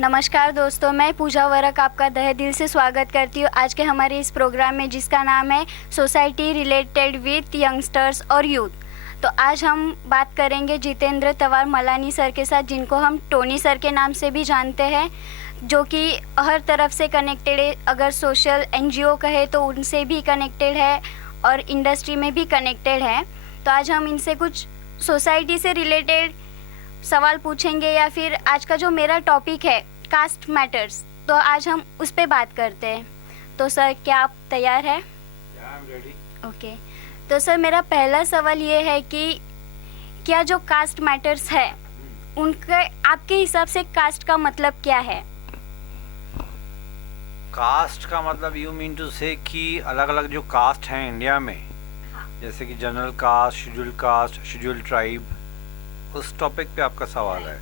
नमस्कार दोस्तों, मैं पूजा वर्क आपका तहे दिल से स्वागत करती हूँ आज के हमारे इस प्रोग्राम में, जिसका नाम है सोसाइटी रिलेटेड विथ यंगस्टर्स और यूथ। तो आज हम बात करेंगे जितेंद्र तवार मलानी सर के साथ, जिनको हम टोनी सर के नाम से भी जानते हैं, जो कि हर तरफ से कनेक्टेड है। अगर सोशल एनजीओ कहे तो उनसे भी कनेक्टेड है और इंडस्ट्री में भी कनेक्टेड है। तो आज हम इनसे कुछ सोसाइटी से रिलेटेड सवाल पूछेंगे, या फिर आज का जो मेरा टॉपिक है कास्ट मैटर्स, तो आज हम उस पे बात करते हैं। तो सर, क्या आप तैयार हैं? ओके। तो सर, मेरा पहला सवाल ये है कि क्या जो कास्ट मैटर्स है उनके आपके हिसाब से कास्ट का मतलब क्या है? कास्ट का मतलब यू मीन टू से कि अलग अलग जो कास्ट हैं इंडिया में, जैसे कि जनरल कास्ट, शेड्यूल ट्राइब, उस टॉपिक पे आपका सवाल है।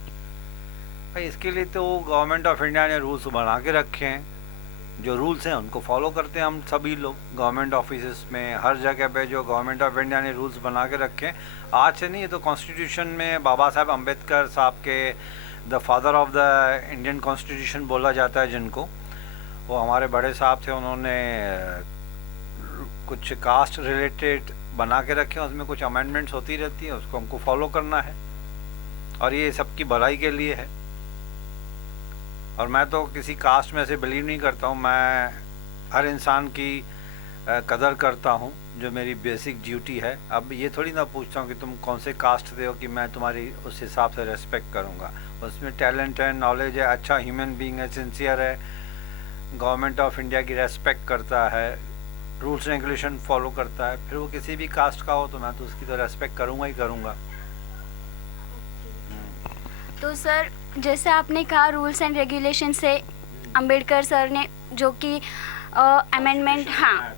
भाई, इसके लिए तो गवर्नमेंट ऑफ इंडिया ने रूल्स बना के रखे हैं। जो रूल्स हैं उनको फॉलो करते हैं हम सभी लोग। गवर्नमेंट ऑफिस में हर जगह पे जो गवर्नमेंट ऑफ इंडिया ने रूल्स बना के रखे हैं, आज से नहीं, ये तो कॉन्स्टिट्यूशन में बाबा साहब अम्बेडकर साहब के the father of the Indian constitution बोला जाता है जिनको, वो हमारे बड़े साहब थे। उन्होंने कुछ कास्ट रिलेटेड बना के रखे हैं, उसमें कुछ अमेंडमेंट्स होती रहती हैं, उसको हमको फॉलो करना है और ये सबकी भलाई के लिए है। और मैं तो किसी कास्ट में से बिलीव नहीं करता हूँ। मैं हर इंसान की कदर करता हूँ, जो मेरी बेसिक ड्यूटी है। अब ये थोड़ी ना पूछता हूँ कि तुम कौन से कास्ट से हो कि मैं तुम्हारी उस हिसाब से रेस्पेक्ट करूँगा। उसमें टैलेंट है, नॉलेज है, अच्छा ह्यूमन बीइंग है, सिंसियर है, गवर्नमेंट ऑफ इंडिया की रेस्पेक्ट करता है, रूल्स रेगुलेशन फॉलो करता है, फिर वो किसी भी कास्ट का हो तो मैं तो उसकी तो रेस्पेक्ट करूँगा ही करूँगा। तो सर, जैसे आपने कहा रूल्स एंड रेगुलेशन से अंबेडकर सर ने जो कि अमेंडमेंट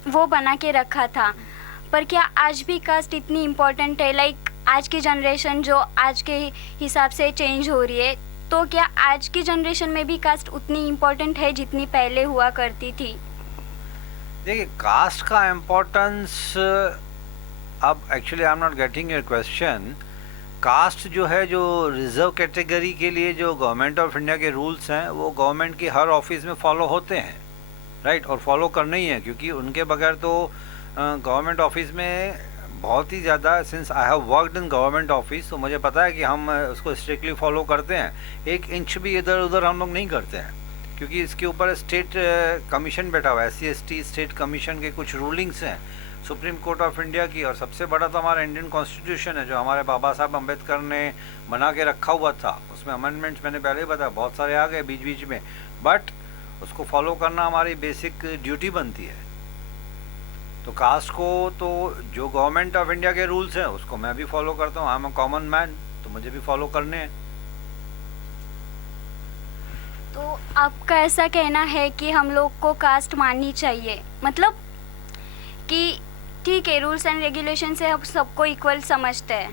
वो बना के रखा था, पर क्या आज भी कास्ट इतनी इम्पोर्टेंट है? लाइक आज की जनरेशन जो आज के हिसाब से चेंज हो रही है, तो क्या आज की जनरेशन में भी कास्ट उतनी इम्पोर्टेंट है जितनी पहले हुआ करती थी? देखिए, कास्ट का इम्पोर्टेंस, अब actually I am not getting your question. Caste जो है, जो रिजर्व कैटेगरी के लिए जो गवर्नमेंट ऑफ इंडिया के रूल्स हैं, वो गवर्नमेंट की हर ऑफिस में फॉलो होते हैं, राइट? और फॉलो करने ही है, क्योंकि उनके बगैर तो गवर्नमेंट ऑफिस में बहुत ही ज़्यादा, since I have worked in government office, तो मुझे पता है कि हम उसको स्ट्रिक्टली फॉलो करते हैं। 1 इंच भी इधर उधर हम लोग नहीं करते हैं, क्योंकि इसके ऊपर स्टेट कमीशन बैठा हुआ है, SC/ST स्टेट कमीशन के कुछ रूलिंग्स हैं सुप्रीम कोर्ट ऑफ इंडिया की, और सबसे बड़ा तो हमारा इंडियन कॉन्स्टिट्यूशन है, जो हमारे बाबा साहब अम्बेडकर ने बना के रखा हुआ था। उसमें अमेंडमेंट्स मैंने पहले ही बताया, बहुत सारे आ गए बीच बीच में, बट उसको फॉलो करना हमारी बेसिक ड्यूटी बनती है। तो कास्ट को तो जो गवर्नमेंट ऑफ इंडिया के रूल्स हैं उसको मैं भी फॉलो करता हूँ। I am a common man, तो मुझे भी फॉलो करने हैं। तो आपका ऐसा कहना है कि हम लोग को कास्ट माननी चाहिए, मतलब कि ठीक है, रूल्स एंड रेगुलेशन से हम सबको इक्वल समझते हैं,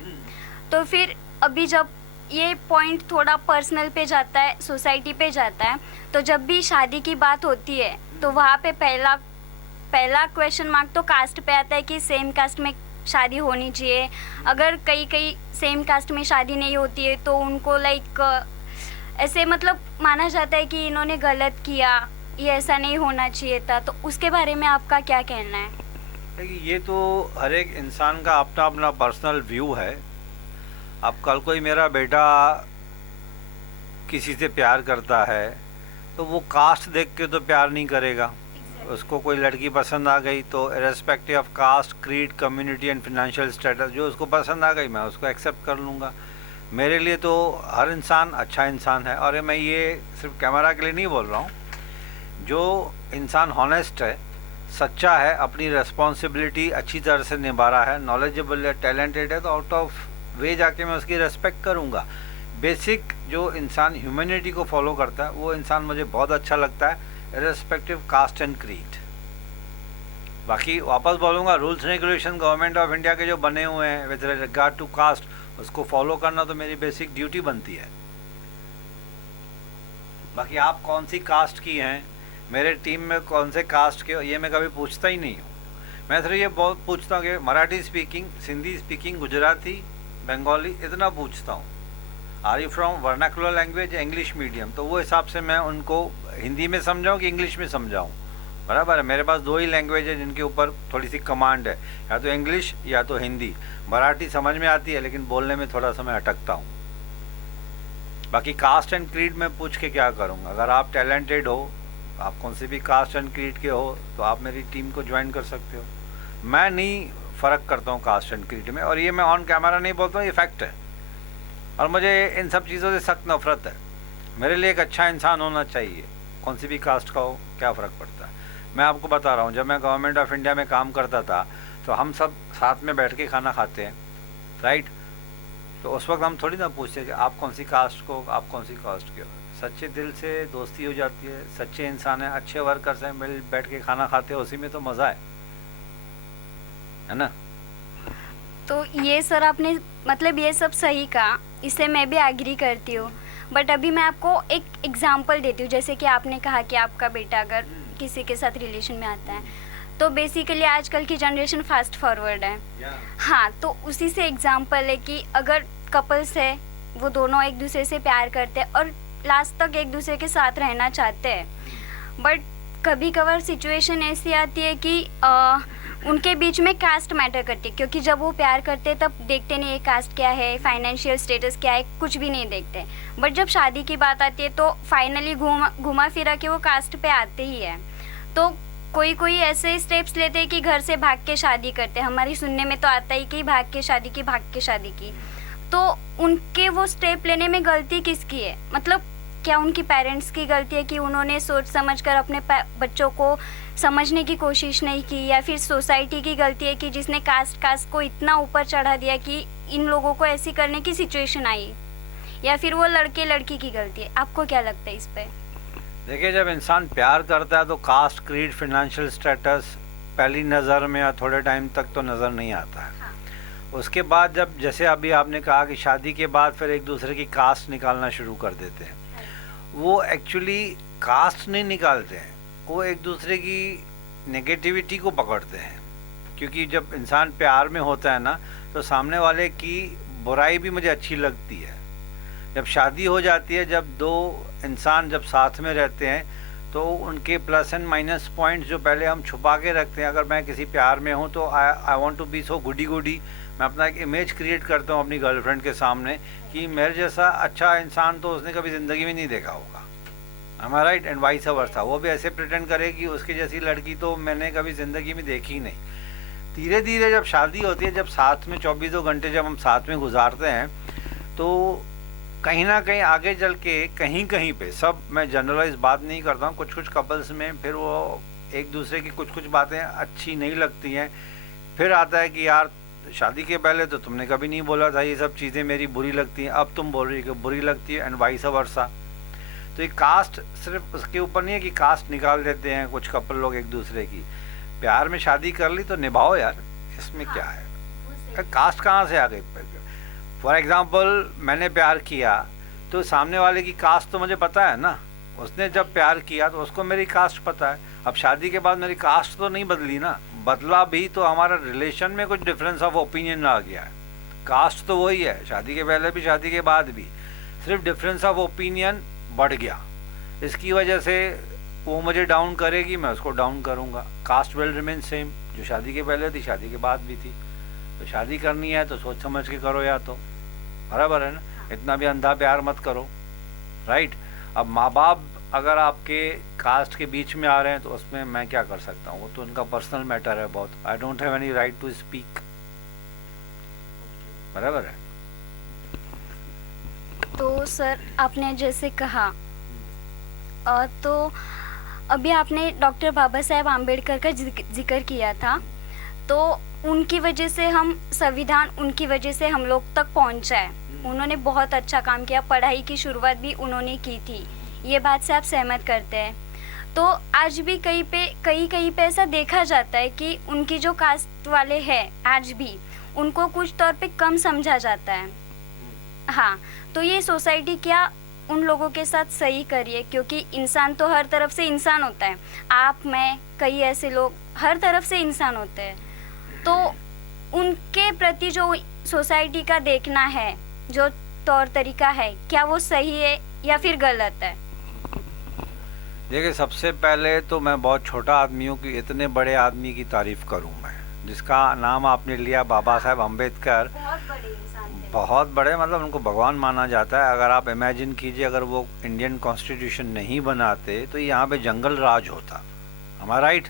तो फिर अभी जब ये पॉइंट थोड़ा पर्सनल पे जाता है, सोसाइटी पे जाता है, तो जब भी शादी की बात होती है तो वहाँ पे पहला क्वेश्चन मार्क तो कास्ट पे आता है कि सेम कास्ट में शादी होनी चाहिए। अगर कई सेम कास्ट में शादी नहीं होती है तो उनको लाइक ऐसे मतलब माना जाता है कि इन्होंने गलत किया, ये ऐसा नहीं होना चाहिए था। तो उसके बारे में आपका क्या कहना है? ये तो हर एक इंसान का अपना अपना पर्सनल व्यू है। अब कल कोई मेरा बेटा किसी से प्यार करता है तो वो कास्ट देख के तो प्यार नहीं करेगा। उसको कोई लड़की पसंद आ गई तो irrespective of caste, creed, community and financial status, जो उसको पसंद आ गई मैं उसको एक्सेप्ट कर लूँगा। मेरे लिए तो हर इंसान अच्छा इंसान है। और मैं ये सिर्फ कैमरा के लिए नहीं बोल रहा हूँ। जो इंसान हॉनेस्ट है, सच्चा है, अपनी रिस्पॉन्सिबिलिटी अच्छी तरह से निभा रहा है, नॉलेजेबल है, टैलेंटेड है, तो आउट ऑफ वे जाके मैं उसकी रेस्पेक्ट करूँगा। बेसिक जो इंसान ह्यूमैनिटी को फॉलो करता है वो इंसान मुझे बहुत अच्छा लगता है, इर्रेस्पेक्टिव कास्ट एंड क्रीड। बाकी वापस बोलूँगा, rules regulation government of India के जो बने हुए हैं विद रिगार्ड टू कास्ट, उसको फॉलो करना तो मेरी बेसिक ड्यूटी बनती है। बाकी आप कौन सी कास्ट की हैं, मेरे टीम में कौन से कास्ट के हो, ये मैं कभी पूछता ही नहीं हूँ। मैं सिर्फ ये बहुत पूछता हूँ कि मराठी स्पीकिंग, सिंधी स्पीकिंग, गुजराती, बंगाली, इतना पूछता हूँ। Are you from vernacular language English medium, तो वो हिसाब से मैं उनको हिंदी में समझाऊँ कि इंग्लिश में समझाऊँ। बराबर है, मेरे पास 2 ही लैंग्वेज है जिनके ऊपर थोड़ी सी कमांड है, या तो इंग्लिश या तो हिंदी। मराठी समझ में आती है लेकिन बोलने में थोड़ा सा मैं अटकता हूँ। बाकी कास्ट एंड क्रीड में पूछ के क्या करूँगा? अगर आप टैलेंटेड हो, आप कौन से भी कास्ट एंड क्रीड के हो, तो आप मेरी टीम को ज्वाइन कर सकते हो। मैं नहीं फ़र्क करता हूँ कास्ट एंड क्रीड में, और ये मैं ऑन कैमरा नहीं बोलता हूँ, ये फैक्ट है। और मुझे इन सब चीज़ों से सख्त नफरत है। मेरे लिए एक अच्छा इंसान होना चाहिए, कौन सी भी कास्ट का हो, क्या फ़र्क पड़ता है। मैं आपको बता रहा हूँ, जब मैं गवर्नमेंट ऑफ इंडिया में काम करता था तो हम सब साथ में बैठ के खाना खाते हैं, राइट? तो उस वक्त हम थोड़ी ना पूछते कि आप कौन सी कास्ट को, आप कौन सी कास्ट के हो। सच्चे दिल से दोस्ती हो जाती है, सच्चे इंसान हैं, अच्छे वर्कर्स हैं, मिल बैठ के खाना खाते हैं, उसी में तो मज़ा है ना? तो ये सर आपने मतलब ये सब सही कहा, इससे मैं भी एग्री करती हूँ। बट अभी मैं आपको एक एग्जांपल देती हूँ। जैसे कि आपने कहा कि आपका बेटा अगर किसी के साथ रिलेशन में आता है, तो बेसिकली आजकल की जनरेशन फास्ट फॉरवर्ड है। हाँ, तो उसी से एग्जांपल है कि अगर कपल्स है, वो दोनों एक दूसरे से प्यार करते हैं और लास्ट तक एक दूसरे के साथ रहना चाहते हैं, बट कभी कभार सिचुएशन ऐसी आती है कि उनके बीच में कास्ट मैटर करती है, क्योंकि जब वो प्यार करते हैं तब देखते नहीं ये कास्ट क्या है, फाइनेंशियल स्टेटस क्या है, कुछ भी नहीं देखते। बट जब शादी की बात आती है तो फाइनली घुमा फिरा के वो कास्ट पे आते ही है। तो कोई कोई ऐसे स्टेप्स लेते हैं कि घर से भाग के शादी करते हैं। हमारी सुनने में तो आता ही कि भाग के शादी की। तो उनके वो स्टेप लेने में गलती किसकी है? मतलब क्या उनकी पेरेंट्स की गलती है कि उन्होंने सोच समझकर अपने बच्चों को समझने की कोशिश नहीं की, या फिर सोसाइटी की गलती है कि जिसने कास्ट को इतना ऊपर चढ़ा दिया कि इन लोगों को ऐसी करने की सिचुएशन आई, या फिर वो लड़के लड़की की गलती है? आपको क्या लगता है इस पे? देखिए, जब इंसान प्यार करता है तो कास्ट, क्रीड, फाइनेंशियल स्टेटस पहली नज़र में या थोड़े टाइम तक तो नज़र नहीं आता है। हाँ। उसके बाद जब, जैसे अभी आपने कहा कि शादी के बाद फिर एक दूसरे की कास्ट निकालना शुरू कर देते हैं, वो एक्चुअली कास्ट नहीं निकालते हैं, वो एक दूसरे की नेगेटिविटी को पकड़ते हैं। क्योंकि जब इंसान प्यार में होता है ना, तो सामने वाले की बुराई भी मुझे अच्छी लगती है। जब शादी हो जाती है, जब 2 इंसान जब साथ में रहते हैं, तो उनके प्लस एंड माइनस पॉइंट्स जो पहले हम छुपा के रखते हैं, अगर मैं किसी प्यार में हूँ तो आई वांट टू बी सो गुडी, मैं अपना एक इमेज क्रिएट करता हूँ अपनी गर्लफ्रेंड के सामने कि मेरे जैसा अच्छा इंसान तो उसने कभी ज़िंदगी में नहीं देखा होगा। am I right? And vice versa, वो भी ऐसे प्रिटेंड करे कि उसकी जैसी लड़की तो मैंने कभी ज़िंदगी में देखी ही नहीं। धीरे धीरे जब शादी होती है, जब साथ में 24 घंटे जब हम साथ में गुजारते हैं, तो कहीं ना कहीं आगे चल के कहीं कहीं पे, सब मैं जनरलाइज बात नहीं करता हूँ, कुछ कुछ कपल्स में फिर वो एक दूसरे की कुछ कुछ बातें अच्छी नहीं लगती हैं। फिर आता है कि यार शादी के पहले तो तुमने कभी नहीं बोला था ये सब चीज़ें मेरी बुरी लगती हैं, अब तुम बोल रही हो कि बुरी लगती है, एंड वाइस वर्सा। तो ये कास्ट सिर्फ उसके ऊपर नहीं है कि कास्ट निकाल देते हैं कुछ कपल लोग एक दूसरे की। प्यार में शादी कर ली तो निभाओ यार, इसमें क्या है? कास्ट कहाँ से आ गई? फॉर एग्ज़ाम्पल, मैंने प्यार किया तो सामने वाले की कास्ट तो मुझे पता है ना, उसने जब प्यार किया तो उसको मेरी कास्ट पता है। अब शादी के बाद मेरी कास्ट तो नहीं बदली ना, बदला भी तो हमारा रिलेशन में कुछ डिफरेंस ऑफ ओपिनियन आ गया है। कास्ट तो वही है, शादी के पहले भी शादी के बाद भी, सिर्फ डिफरेंस ऑफ ओपिनियन बढ़ गया। इसकी वजह से वो मुझे डाउन करेगी, मैं उसको डाउन करूँगा। कास्ट विल रिमेन सेम, जो शादी के पहले थी शादी के बाद भी थी। तो शादी करनी है तो सोच समझ के करो, या तो बराबर है ना, इतना भी अंधा प्यार मत करो, राइट? अब माँ बाप अगर आपके कास्ट के बीच में आ रहे हैं तो उसमें मैं क्या कर सकता हूँ? वो तो उनका पर्सनल मैटर है बहुत। I don't have any right to speak, बराबर है। तो सर आपने जैसे कहा, तो अभी आपने डॉक्टर बाबा साहेब आम्बेडकर का जिक्र किया था, तो उनकी वजह से हम संविधान, उनकी वजह से हम लोग तक पहुंचा है। उन्होंने बहुत अच्छा काम किया, पढ़ाई की शुरुआत भी उन्होंने की थी, ये बात से आप सहमत करते हैं? तो आज भी कहीं पे ऐसा देखा जाता है कि उनकी जो कास्ट वाले हैं आज भी उनको कुछ तौर पे कम समझा जाता है। हाँ, तो ये सोसाइटी क्या उन लोगों के साथ सही करिए? क्योंकि इंसान तो हर तरफ से इंसान होता है, आप, मैं, कई ऐसे लोग हर तरफ से इंसान होते हैं। तो उनके प्रति जो सोसाइटी का देखना है, जो तौर तरीका है, क्या वो सही है या फिर गलत है? देखिए, सबसे पहले तो मैं बहुत छोटा आदमी हूँ कि इतने बड़े आदमी की तारीफ करूँ मैं, जिसका नाम आपने लिया, बाबा साहेब अम्बेडकर। बहुत बड़े इंसान थे। बहुत बड़े, मतलब उनको भगवान माना जाता है। अगर आप इमेजिन कीजिए, अगर वो इंडियन कॉन्स्टिट्यूशन नहीं बनाते तो यहाँ पे जंगल राज होता। हमारा राइट।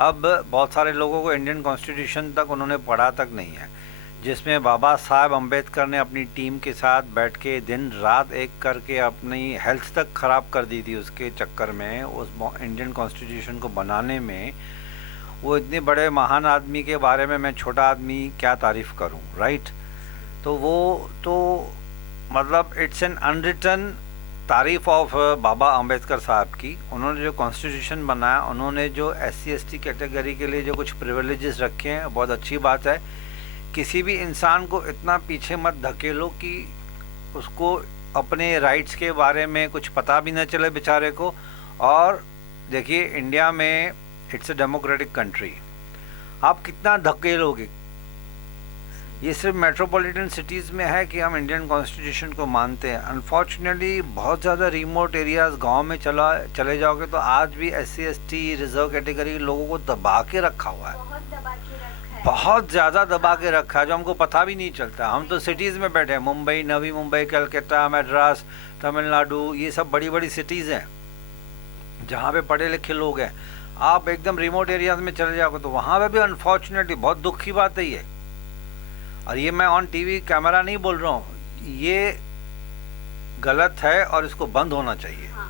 अब बहुत सारे लोगों को इंडियन कॉन्स्टिट्यूशन तक उन्होंने पढ़ा तक नहीं है, जिसमें बाबा साहब अम्बेडकर ने अपनी टीम के साथ बैठ के दिन रात एक करके अपनी हेल्थ तक ख़राब कर दी थी उसके चक्कर में, उस इंडियन कॉन्स्टिट्यूशन को बनाने में। वो इतने बड़े महान आदमी के बारे में मैं छोटा आदमी क्या तारीफ़ करूं, राइट। तो वो तो मतलब इट्स एन अनरिटन तारीफ़ ऑफ बाबा अम्बेडकर साहब की। उन्होंने जो कॉन्स्टिट्यूशन बनाया, उन्होंने जो SC/ST कैटेगरी के लिए जो कुछ प्रिविलेजेस रखे हैं, बहुत अच्छी बात है। किसी भी इंसान को इतना पीछे मत धकेलो कि उसको अपने राइट्स के बारे में कुछ पता भी न चले बेचारे को। और देखिए, इंडिया में इट्स अ डेमोक्रेटिक कंट्री, आप कितना धकेलोगे? ये सिर्फ मेट्रोपॉलिटन सिटीज़ में है कि हम इंडियन कॉन्स्टिट्यूशन को मानते हैं। अनफॉर्चुनेटली बहुत ज़्यादा रिमोट एरियाज़, गांव में चले जाओगे तो आज भी SC/ST रिजर्व कैटेगरी के लोगों को दबा के रखा हुआ है, बहुत दबा के रखा है, बहुत ज़्यादा दबा के रखा है, जो हमको पता भी नहीं चलता। हम तो सिटीज़ में बैठे हैं, मुंबई, नवी मुंबई, कलकत्ता, मद्रास, तमिलनाडु, ये सब बड़ी बड़ी सिटीज़ हैं जहाँ पे पढ़े लिखे लोग हैं। आप एकदम रिमोट एरियाज में चले जाओगे तो वहाँ पे भी अनफॉर्चुनेटली, बहुत दुख की बात है ये। और ये मैं ऑन TV कैमरा नहीं बोल रहा हूँ, ये गलत है और इसको बंद होना चाहिए। हाँ।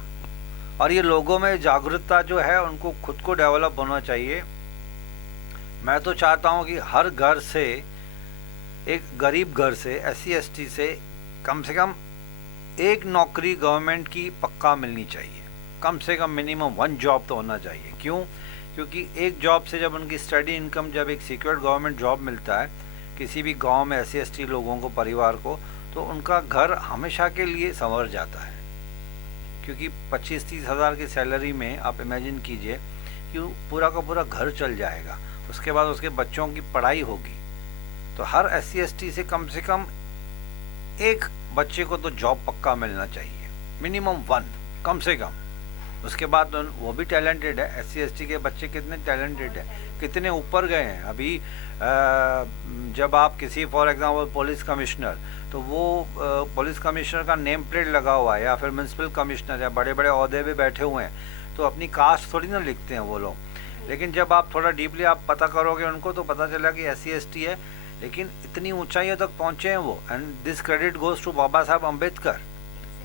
और ये लोगों में जागरूकता जो है, उनको खुद को डेवलप होना चाहिए। मैं तो चाहता हूँ कि हर घर से, एक गरीब घर से, SC/ST से कम एक नौकरी गवर्नमेंट की पक्का मिलनी चाहिए। कम से कम मिनिमम 1 जॉब तो होना चाहिए। क्यों? क्योंकि एक जॉब से जब उनकी स्टडी इनकम, जब एक सिक्योर्ड गवर्नमेंट जॉब मिलता है किसी भी गांव में SC/ST लोगों को, परिवार को, तो उनका घर हमेशा के लिए संवर जाता है। क्योंकि 25-30 हज़ार की सैलरी में आप इमेजिन कीजिए कि पूरा का पूरा घर चल जाएगा, उसके बाद उसके बच्चों की पढ़ाई होगी। तो हर SC/ST से कम एक बच्चे को तो जॉब पक्का मिलना चाहिए, मिनिमम 1 कम से कम। उसके बाद वो भी टैलेंटेड है। SC/ST के बच्चे कितने टैलेंटेड हैं, कितने ऊपर गए हैं। अभी जब आप किसी, फॉर एग्जांपल पुलिस कमिश्नर, तो वो पुलिस कमिश्नर का नेम प्लेट लगा हुआ है, या फिर म्यूनसिपल कमिश्नर, या बड़े बड़े ओहदे पे बैठे हुए हैं, तो अपनी कास्ट थोड़ी ना लिखते हैं वो लोग। लेकिन जब आप थोड़ा डीपली आप पता करोगे उनको, तो पता चला कि SC/ST है, लेकिन इतनी ऊंचाइयों तक पहुंचे हैं वो। And this credit goes to Baba Saheb Ambedkar,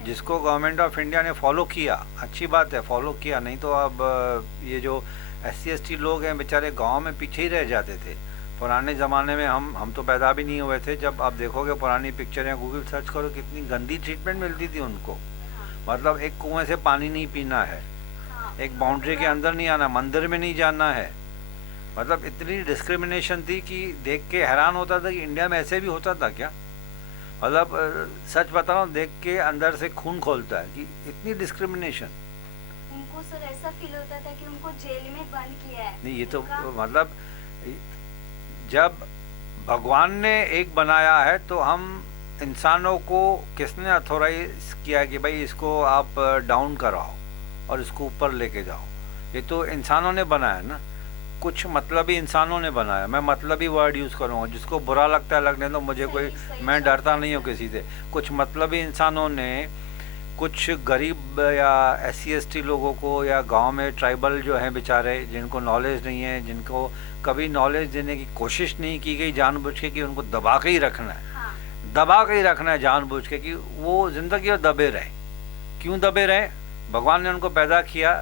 जिसको गवर्नमेंट ऑफ इंडिया ने फॉलो किया। अच्छी बात है, फॉलो किया, नहीं तो अब ये जो SC/ST लोग हैं बेचारे गांव में पीछे ही रह जाते थे। पुराने ज़माने में हम तो पैदा भी नहीं हुए थे। जब आप देखोगे पुरानी पिक्चरें, गूगल सर्च करो, कितनी गंदी ट्रीटमेंट मिलती थी उनको। मतलब एक कुएं से पानी नहीं पीना है, एक बाउंड्री के अंदर नहीं आना, मंदिर में नहीं जाना है। मतलब इतनी डिस्क्रिमिनेशन थी कि देख के हैरान होता था कि इंडिया में ऐसे भी होता था क्या। मतलब सच बता रहा हूँ, देख के अंदर से खून खोलता है कि इतनी डिस्क्रिमिनेशन। उनको सर ऐसा फील होता था कि उनको जेल में बंद किया है। नहीं, ये तो मतलब जब भगवान ने एक बनाया है, तो हम इंसानों को किसने अथॉराइज किया कि भाई इसको आप डाउन कराओ और इसको ऊपर लेके जाओ? ये तो इंसानों ने बनाया ना। कुछ मतलबी इंसानों ने बनाया। मैं मतलबी वर्ड यूज़ करूँगा, जिसको बुरा लगता है लगने दो, मुझे कोई, मैं डरता नहीं हूँ किसी से। कुछ मतलबी इंसानों ने कुछ गरीब या SC/ST लोगों को, या गांव में ट्राइबल जो हैं बेचारे, जिनको नॉलेज नहीं है, जिनको कभी नॉलेज देने की कोशिश नहीं की गई, जानबूझ के कि उनको दबा के ही रखना है। हाँ। दबा के ही रखना है जानबूझ के, कि वो ज़िंदगी में दबे रहें। क्यों दबे रहें? भगवान ने उनको पैदा किया,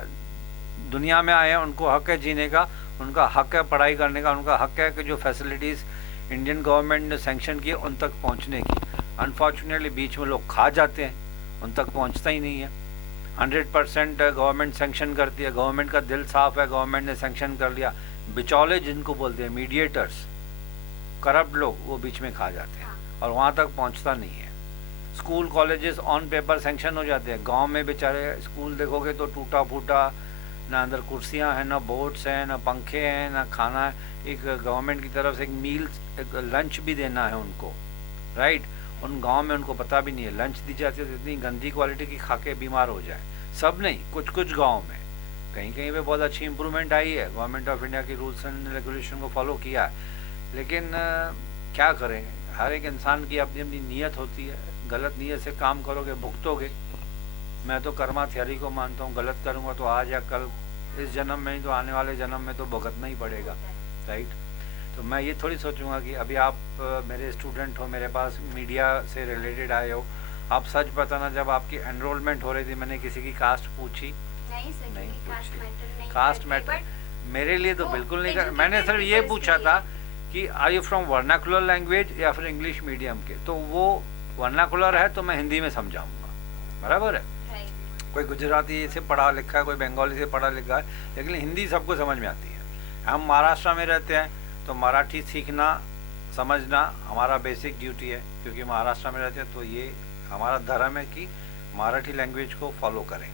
दुनिया में आए हैं, उनको हक है जीने का, उनका हक है पढ़ाई करने का, उनका हक है कि जो फैसिलिटीज़ इंडियन गवर्नमेंट ने सैंक्शन किए उन तक पहुंचने की। अनफॉर्चुनेटली बीच में लोग खा जाते हैं, उन तक पहुंचता ही नहीं है। 100% गवर्नमेंट सैंक्शन करती है, गवर्नमेंट का दिल साफ़ है, गवर्नमेंट ने सैंक्शन कर लिया। बिचौले जिनको बोलते हैं, मीडिएटर्स, करप्ट लोग, वो बीच में खा जाते हैं और वहाँ तक पहुँचता नहीं है। School colleges on paper sanction हो जाते हैं, गांव में बेचारे स्कूल देखोगे तो टूटा फूटा, ना अंदर कुर्सियां हैं, ना बोर्ड्स हैं, ना पंखे हैं, ना खाना है। एक गवर्नमेंट की तरफ से एक मील्स, एक लंच भी देना है उनको, राइट। उन गांव में उनको पता भी नहीं है, लंच दी जाती है तो इतनी गंदी क्वालिटी की खा के बीमार हो जाए। सब नहीं, कुछ कुछ गाँव में, कहीं कहीं पे बहुत अच्छी इंप्रूवमेंट आई है, गवर्नमेंट ऑफ इंडिया की रूल्स एंड रेगुलेशन को फॉलो किया है, लेकिन क्या करें, हर एक इंसान की अपनी अपनी नीयत होती है। गलत नीयत से काम करोगे भुगतोगे। मैं तो कर्मा थ्योरी को मानता हूँ, गलत करूँगा तो आज या कल, इस जन्म में ही तो आने वाले जन्म में तो भुगतना ही पड़ेगा, राइट। तो मैं ये थोड़ी सोचूंगा कि अभी आप मेरे स्टूडेंट हो, मेरे पास मीडिया से रिलेटेड आए हो, आप सच बताना, जब आपकी एनरोलमेंट हो रही थी मैंने किसी की कास्ट पूछी? नहीं पूछी। कास्ट मैटर मेरे लिए तो बिल्कुल नहीं कर, मैंने सिर्फ ये पूछा था कि are you from vernacular language या फिर इंग्लिश मीडियम के, तो वो वर्नाकुलर है तो मैं हिंदी में समझाऊंगा, बराबर है। कोई गुजराती से पढ़ा लिखा है, कोई बंगाली से पढ़ा लिखा है, लेकिन हिंदी सबको समझ में आती है। हम महाराष्ट्र में रहते हैं तो मराठी सीखना समझना हमारा बेसिक ड्यूटी है, क्योंकि महाराष्ट्र में रहते हैं तो ये हमारा धर्म है कि मराठी लैंग्वेज को फॉलो करें।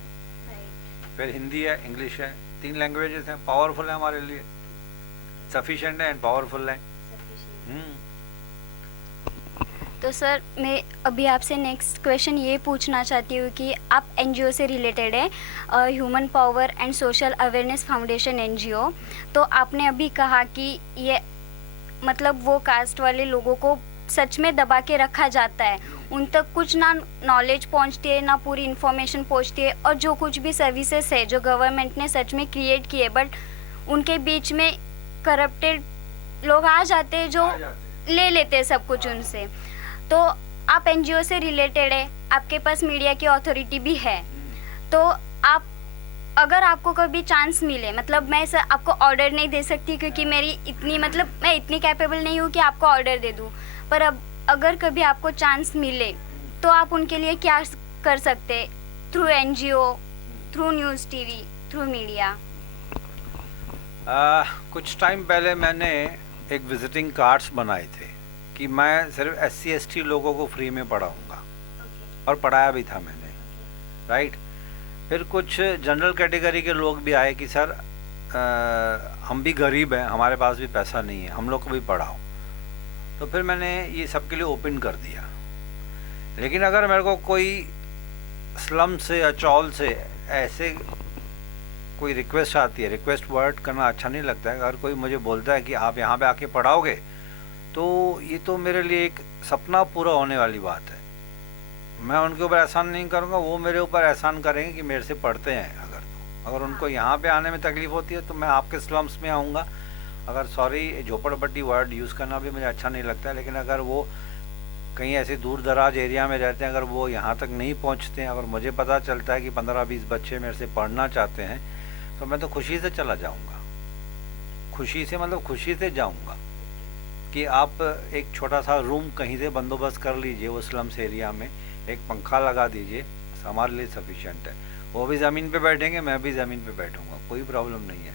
फिर हिंदी है, इंग्लिश है, 3 लैंग्वेजेस हैं, पावरफुल है हमारे लिए, सफिशिएंट है एंड पावरफुल है। तो सर मैं अभी आपसे नेक्स्ट क्वेश्चन ये पूछना चाहती हूँ कि आप एनजीओ से रिलेटेड है, human power and social awareness foundation NGO. तो आपने अभी कहा कि ये मतलब वो कास्ट वाले लोगों को सच में दबा के रखा जाता है, उन तक कुछ ना नॉलेज पहुंचती है ना पूरी इन्फॉर्मेशन पहुंचती है, और जो कुछ भी सर्विसेज है जो गवर्नमेंट ने सच में क्रिएट किए, बट उनके बीच में करप्टेड लोग आ जाते हैं जो ले लेते हैं सब कुछ उनसे। तो आप एनजीओ से रिलेटेड है, आपके पास मीडिया की अथॉरिटी भी है, तो आप अगर आपको कभी चांस मिले, मतलब मैं सर आपको ऑर्डर नहीं दे सकती क्योंकि मेरी इतनी मतलब मैं इतनी कैपेबल नहीं हूँ कि आपको ऑर्डर दे दूँ, पर अब अगर कभी आपको चांस मिले तो आप उनके लिए क्या कर सकते, through NGO, through news TV, through media? कुछ टाइम पहले मैंने एक विजिटिंग कार्ड्स बनाए थे कि मैं सिर्फ SC/ST लोगों को फ्री में पढ़ाऊँगा, और पढ़ाया भी था मैंने, राइट। फिर कुछ जनरल कैटेगरी के लोग भी आए कि सर हम भी गरीब हैं, हमारे पास भी पैसा नहीं है, हम लोग को भी पढ़ाओ। तो फिर मैंने ये सबके लिए ओपन कर दिया। लेकिन अगर मेरे को कोई स्लम से या चौल से ऐसे कोई रिक्वेस्ट आती है, रिक्वेस्ट वर्ड करना अच्छा नहीं लगता है, अगर कोई मुझे बोलता है कि आप यहाँ पे आके पढ़ाओगे, तो ये तो मेरे लिए एक सपना पूरा होने वाली बात है। मैं उनके ऊपर एहसान नहीं करूँगा, वो मेरे ऊपर एहसान करेंगे कि मेरे से पढ़ते हैं। अगर उनको यहाँ पे आने में तकलीफ़ होती है तो मैं आपके स्लम्स में आऊँगा। अगर सॉरी झोपड़पट्टी वर्ड यूज़ करना भी मुझे अच्छा नहीं लगता है, लेकिन अगर वो कहीं ऐसे दूर दराज एरिया में रहते हैं, अगर वो यहाँ तक नहीं पहुँचते हैं, अगर मुझे पता चलता है कि 15-20 बच्चे मेरे से पढ़ना चाहते हैं, तो मैं तो खुशी से चला जाऊँगा। खुशी से मतलब खुशी से जाऊँगा कि आप एक छोटा सा रूम कहीं से बंदोबस्त कर लीजिए वो स्लम्स एरिया में, एक पंखा लगा दीजिए, हमारे लिए सफिशिएंट है। वो भी ज़मीन पे बैठेंगे, मैं भी ज़मीन पे बैठूंगा, कोई प्रॉब्लम नहीं है।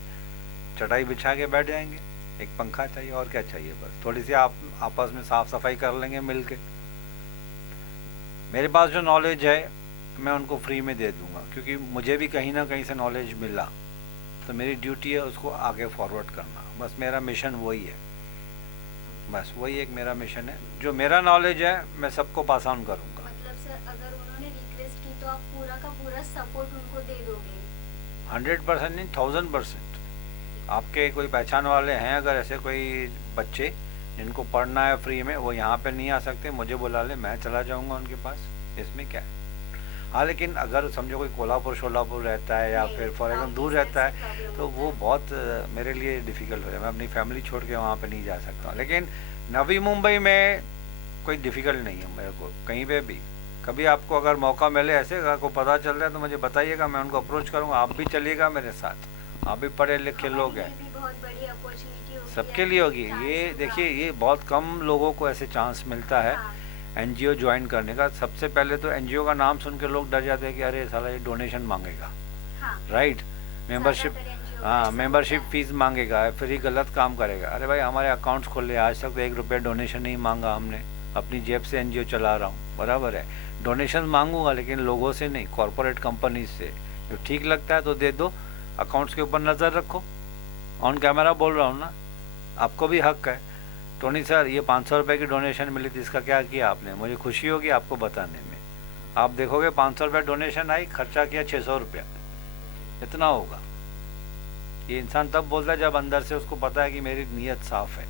चटाई बिछा के बैठ जाएंगे, एक पंखा चाहिए और क्या चाहिए, बस थोड़ी सी आप आपस में साफ़ सफाई कर लेंगे मिल के। मेरे पास जो नॉलेज है मैं उनको फ्री में दे दूँगा, क्योंकि मुझे भी कहीं ना कहीं से नॉलेज मिला, तो मेरी ड्यूटी है उसको आगे फॉरवर्ड करना। बस मेरा मिशन वही है, बस वही एक मेरा मिशन है। जो मेरा नॉलेज है मैं सबको पास ऑन करूँगा। मतलब सर अगर उन्होंने रिक्वेस्ट की तो आप पूरा का पूरा सपोर्ट उनको दे दोगे? 100% नहीं, 1000%। आपके कोई पहचान वाले हैं अगर ऐसे कोई बच्चे जिनको पढ़ना है फ्री में, वो यहाँ पे नहीं आ सकते, मुझे बुला ले, मैं चला जाऊँगा उनके पास, इसमें क्या है। हाँ, लेकिन अगर समझो कोई कोल्हापुर शोलापुर रहता है या फिर फॉर एग्जाम्पल दूर रहता है, तो वो बहुत मेरे लिए डिफ़िकल्ट हो जाए। मैं अपनी फैमिली छोड़ के वहाँ पे नहीं जा सकता। लेकिन नवी मुंबई में कोई डिफ़िकल्ट नहीं है मेरे को, कहीं पे भी। कभी आपको अगर मौका मिले ऐसे, अगर को पता चल रहा है तो मुझे बताइएगा, मैं उनको अप्रोच करूँगा, आप भी चलिएगा मेरे साथ, आप भी पढ़े लिखे लोग हैं, सबके लिए होगी ये। देखिए ये बहुत कम लोगों को ऐसे चांस मिलता है एनजीओ ज्वाइन करने का। सबसे पहले तो एनजीओ का नाम सुन के लोग डर जाते हैं कि अरे साला ये डोनेशन मांगेगा, राइट, मेंबरशिप, हाँ मेंबरशिप फीस मांगेगा, फिर ही गलत काम करेगा। अरे भाई हमारे अकाउंट्स खोले, आज तक तो 1 रुपया डोनेशन नहीं मांगा हमने, अपनी जेब से एनजीओ चला रहा हूँ, बराबर है। डोनेशन मांगूंगा लेकिन लोगों से नहीं, कॉरपोरेट कंपनीज से। जो ठीक लगता है तो दे दो, अकाउंट्स के ऊपर नज़र रखो। ऑन कैमरा बोल रहा हूँ ना, आपको भी हक है। टोनी सर ये 500 रुपये की डोनेशन मिली थी, इसका क्या किया आपने? मुझे खुशी होगी आपको बताने में। आप देखोगे 500 रुपये डोनेशन आई, खर्चा किया 600 रुपया, इतना होगा। ये इंसान तब बोलता है जब अंदर से उसको पता है कि मेरी नीयत साफ है।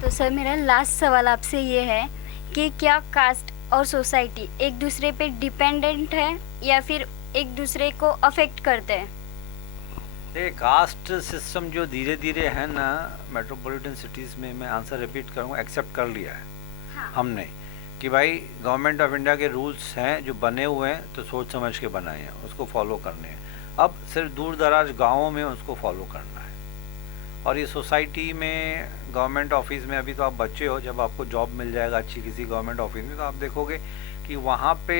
तो सर मेरा लास्ट सवाल आपसे ये है कि क्या कास्ट और सोसाइटी एक दूसरे पे डिपेंडेंट है या फिर एक दूसरे को अफेक्ट करते हैं? ये कास्ट सिस्टम जो धीरे धीरे है ना मेट्रोपॉलिटन सिटीज़ में, मैं आंसर रिपीट करूँगा, एक्सेप्ट कर लिया है हमने कि भाई गवर्नमेंट ऑफ इंडिया के रूल्स हैं जो बने हुए हैं तो सोच समझ के बनाए हैं, उसको फॉलो करने हैं। अब सिर्फ दूर दराज गाँवों में उसको फॉलो करना है। और ये सोसाइटी में, गवर्नमेंट ऑफिस में, अभी तो आप बच्चे हो, जब आपको जॉब मिल जाएगा अच्छी किसी गवर्नमेंट ऑफिस में तो आप देखोगे कि वहाँ पे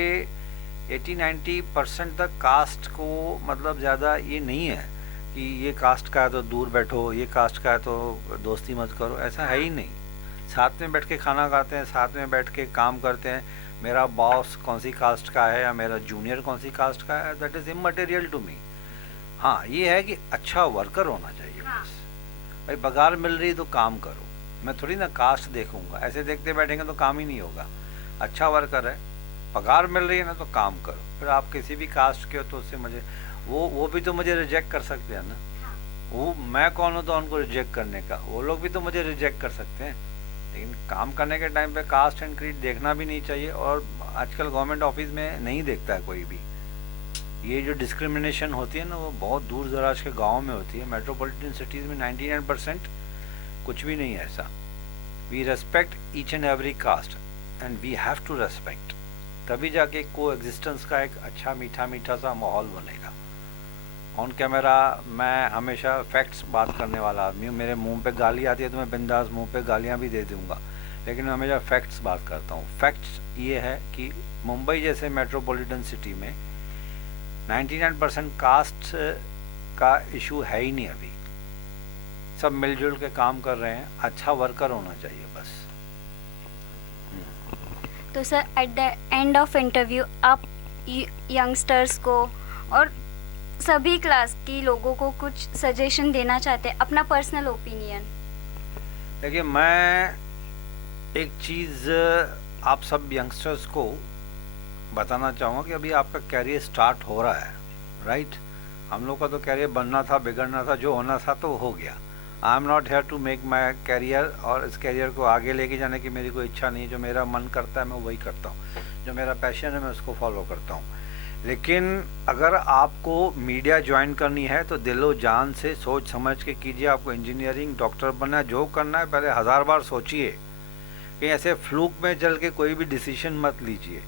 80-90% तक कास्ट को मतलब ज़्यादा ये नहीं है कि ये कास्ट का है तो दूर बैठो, ये कास्ट का है तो दोस्ती मत करो, ऐसा है ही नहीं। साथ में बैठ के खाना खाते हैं, साथ में बैठ के काम करते हैं। मेरा बॉस कौन सी कास्ट का है या मेरा जूनियर कौन सी कास्ट का है, that is immaterial to me. हाँ ये है कि अच्छा वर्कर होना चाहिए बस। भाई पगार मिल रही तो काम करो, मैं थोड़ी ना कास्ट देखूंगा, ऐसे देखते बैठेंगे तो काम ही नहीं होगा। अच्छा वर्कर है, पगार मिल रही है ना तो काम करो। फिर आप किसी भी कास्ट के हो तो उससे मुझे वो भी तो मुझे रिजेक्ट कर सकते हैं ना। वो मैं कौन हूँ तो उनको रिजेक्ट करने का, वो लोग भी तो मुझे रिजेक्ट कर सकते हैं। लेकिन काम करने के टाइम पे कास्ट एंड क्रीड देखना भी नहीं चाहिए, और आजकल गवर्नमेंट ऑफिस में नहीं देखता है कोई भी। ये जो डिस्क्रिमिनेशन होती है ना वो बहुत दूर दराज के गाँव में होती है। मेट्रोपॉलिटन सिटीज़ में 99% कुछ भी नहीं है ऐसा। We respect each and every caste and we have to respect, तभी जाके को एग्जिस्टेंस का एक अच्छा मीठा मीठा सा माहौल बनेगा। ऑन कैमरा मैं हमेशा फैक्ट्स बात करने वाला आदमी हूँ। मेरे मुंह पे गाली आती है तो मैं बिंदास मुंह पे गालियाँ भी दे दूँगा, लेकिन मैं हमेशा फैक्ट्स बात करता हूँ। फैक्ट्स ये है कि मुंबई जैसे मेट्रोपॉलिटन सिटी में 99% कास्ट का इशू है ही नहीं। अभी सब मिलजुल के काम कर रहे हैं, अच्छा वर्कर होना चाहिए बस। तो sir at the end of interview आप यंगस्टर्स को और सभी क्लास की लोगों को कुछ सजेशन देना चाहते हैं, अपना पर्सनल ओपिनियन? देखिए मैं एक चीज़ आप सब यंगस्टर्स को बताना चाहूँगा कि अभी आपका कैरियर स्टार्ट हो रहा है, राइट। हम लोग का तो कैरियर बनना था, बिगड़ना था, जो होना था तो हो गया। I am not here to make my career, और इस कैरियर को आगे लेके जाने की मेरी कोई इच्छा नहीं है। जो मेरा मन करता है मैं वही करता हूँ, जो मेरा पैशन है मैं उसको फॉलो करता हूँ। लेकिन अगर आपको मीडिया ज्वाइन करनी है तो दिलो जान से सोच समझ के कीजिए। आपको इंजीनियरिंग, डॉक्टर बनना है, जो करना है पहले 1000 बार सोचिए। कहीं ऐसे फ्लूक में चल के कोई भी डिसीजन मत लीजिए।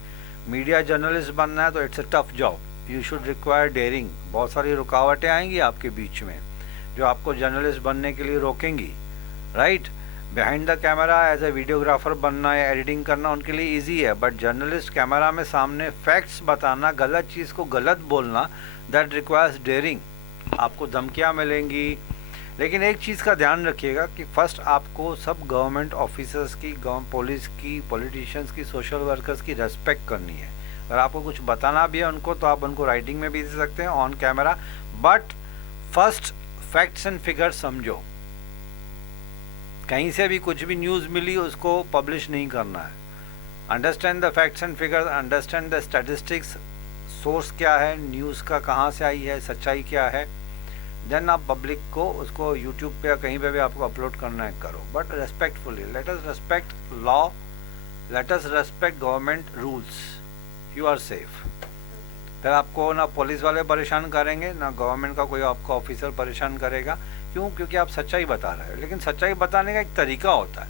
मीडिया जर्नलिस्ट बनना है तो it's a tough job, you should require daring. बहुत सारी रुकावटें आएंगी आपके बीच में जो आपको जर्नलिस्ट बनने के लिए रोकेंगी, right. Behind the camera as a videographer बनना या एडिटिंग करना उनके लिए इजी है, बट जर्नलिस्ट कैमरा में सामने फैक्ट्स बताना, गलत चीज़ को गलत बोलना, दैट रिक्वायर्स डेयरिंग। आपको धमकियाँ मिलेंगी। लेकिन एक चीज़ का ध्यान रखिएगा कि फर्स्ट आपको सब गवर्नमेंट ऑफिसर्स की, पुलिस की, पॉलिटिशियंस की, सोशल वर्कर्स की रेस्पेक्ट करनी है। अगर आपको कुछ बताना भी है उनको तो आप उनको राइटिंग में भी दे सकते हैं, on camera, but first facts and figures समझो। कहीं से भी कुछ भी न्यूज़ मिली उसको पब्लिश नहीं करना है। Understand the facts and figures, understand the statistics, source क्या है न्यूज़ का, कहाँ से आई है, सच्चाई क्या है। देन आप पब्लिक को उसको यूट्यूब पे या कहीं पे भी आपको अपलोड करना है करो, but respectfully. Let us respect law, let us respect government rules, you are safe. फिर आपको ना पुलिस वाले परेशान करेंगे ना गवर्नमेंट का कोई आपका ऑफिसर परेशान करेगा। क्यों? क्योंकि आप सच्चाई बता रहे हो। लेकिन सच्चाई बताने का एक तरीका होता है।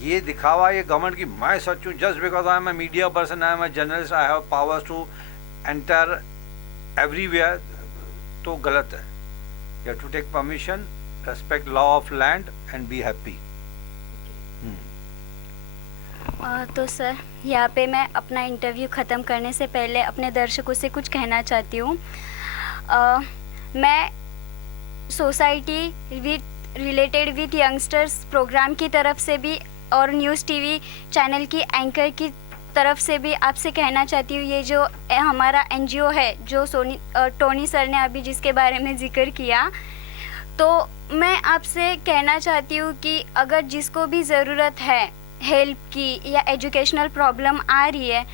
ये दिखावा, ये गवर्नमेंट की मैं सच हूँ, just because I am a media person, I am a journalist, I have powers to enter everywhere, तो गलत है। You have to take permission, respect law of land and be happy. तो सर यहाँ पे मैं अपना इंटरव्यू ख़त्म करने से पहले अपने दर्शकों से कुछ कहना चाहती हूँ। मैं society with related with youngsters program की तरफ से भी और न्यूज़ टीवी चैनल की एंकर की तरफ से भी आपसे कहना चाहती हूँ, ये जो हमारा एनजीओ है जो टोनी सर ने अभी जिसके बारे में जिक्र किया, तो मैं आपसे कहना चाहती हूँ कि अगर जिसको भी ज़रूरत है हेल्प की या एजुकेशनल प्रॉब्लम आ रही है,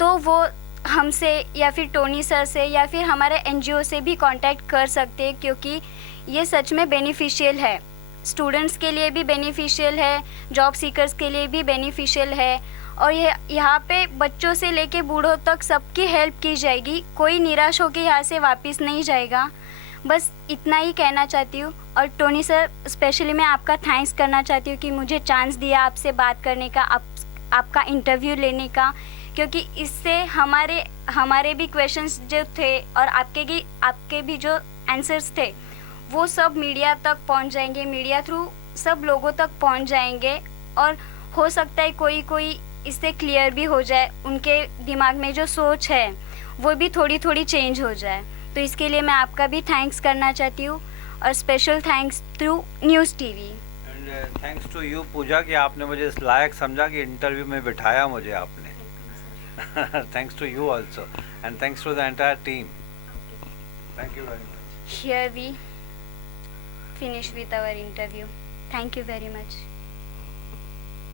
तो वो हमसे या फिर टोनी सर से या फिर हमारे एनजीओ से भी कांटेक्ट कर सकते हैं, क्योंकि ये सच में बेनिफिशियल है। स्टूडेंट्स के लिए भी बेनिफिशियल है, जॉब सीकर्स के लिए भी बेनिफिशियल है, और ये यहाँ पे बच्चों से लेके बूढ़ों तक सबकी हेल्प की जाएगी। कोई निराश होकर यहाँ से वापस नहीं जाएगा। बस इतना ही कहना चाहती हूँ। और टोनी सर, स्पेशली मैं आपका थैंक्स करना चाहती हूँ कि मुझे चांस दिया आपसे बात करने का, आपका इंटरव्यू लेने का, क्योंकि इससे हमारे भी क्वेश्चंस जो थे और आपके भी जो आंसर्स थे वो सब मीडिया तक पहुंच जाएंगे, मीडिया थ्रू सब लोगों तक पहुंच जाएंगे, और हो सकता है कोई इससे क्लियर भी हो जाए, उनके दिमाग में जो सोच है वो भी थोड़ी थोड़ी चेंज हो जाए। तो इसके लिए मैं आपका भी थैंक्स करना चाहती हूँ, और special thanks through news TV. And thanks to you Pooja कि आपने मुझे इस लायक समझा कि इंटरव्यू में बिठाया मुझे आपने। Thanks to you also, and thanks to the entire team. Thank you very much. Here we finish with our interview. Thank you very much.